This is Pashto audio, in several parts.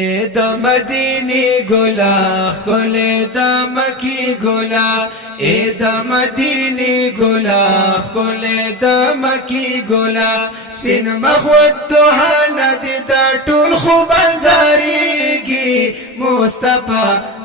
اے د مدینی ګلا خل د مکی ګلا اے د مدینی ګلا خل د مکی ګلا سپین مخوت دوحانه دي د ټول خو بازاريږي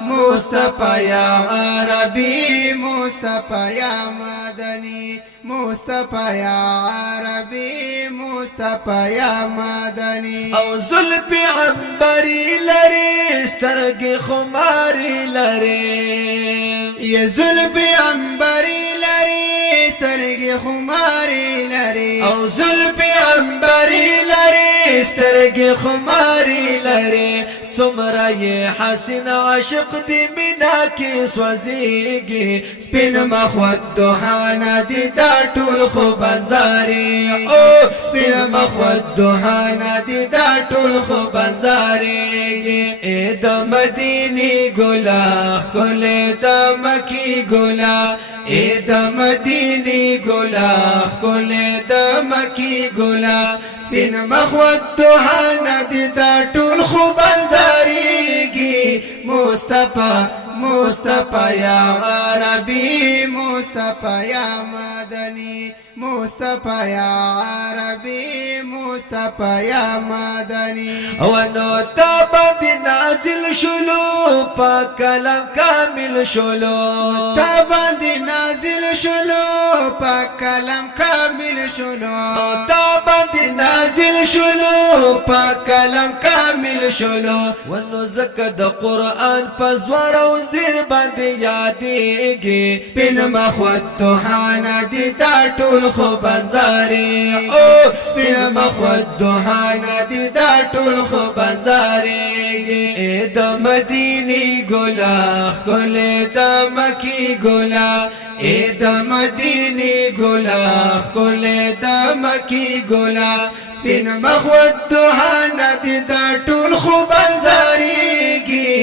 مصطفی یا عربي مصطفی یا مدني مصطفی یا عربي مصطفی یا مدني او زلف عنبري لري سترګې خماري لري یا زلف عنبري لري سترګې خماري لري او زلف عنبري لري سترګې خماري لري سمره حسین عاشق دی مینا کې سوځيږي سپین مخوت دوحانه دي دا ټول خو بنزاري او سپین مخوت دوحانه دي دا ټول خو بنزاري اے د مدینی ګلا خل د مکی ګلا اے د مدینی ګلا خل د مکی ګلا سپین مخوت دوحانه دي دا ټول خو بنزاريږي مصطفی یا عربي مصطفی یا مدني مصطفی یا عربي مصطفی یا مدني او نو تابد نازل شلو پاک کلام کامل شلو تابد نازل شلو پاک کلام کامل شلو تابد نازل شلو پاک کلام کامل شلو ونو زکه د قران پزوار او زیر باندې یادېږي سپین مخوت دوحانه دي دا ټول خو بنزاري او سپین مخوت دوحانه دي دا ټول خو بنزاري اے د مدینی ګلا خل د مکی ګلا اے د مدینی ګلا خل د مکی ګلا سپین مخوت دوحانه دي دا ټول خو بنزاريږي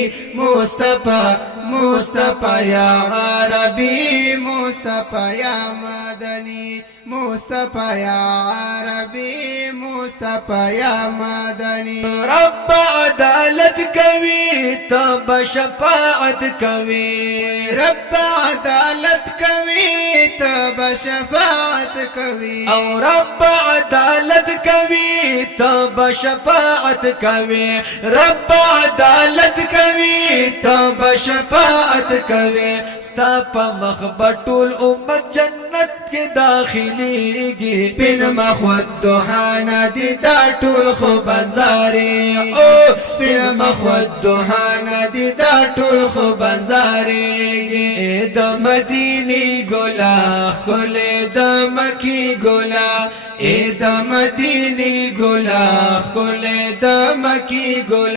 مصطفی یا عربي مصطفی یا مدني مصطفی یا عربي مصطفی یا مدني رب عدالت کوي تب شفاعت کوي رب عدالت کوي تب شفاعت کوي او رب عدالت کوي تب شفاعت کوي رب عدالت کوي تب شفاعت کوي ستا په مخبطول امت جنت کې داخليږي سپین مخوت دوحانه دي دا ټول خو بنزاري او سپین مخوت دوحانه دي دا ټول خو بنزاري اے د مدینی ګلا خل د مکی ګلا اے د مدینی ګلا خل د مکی ګلا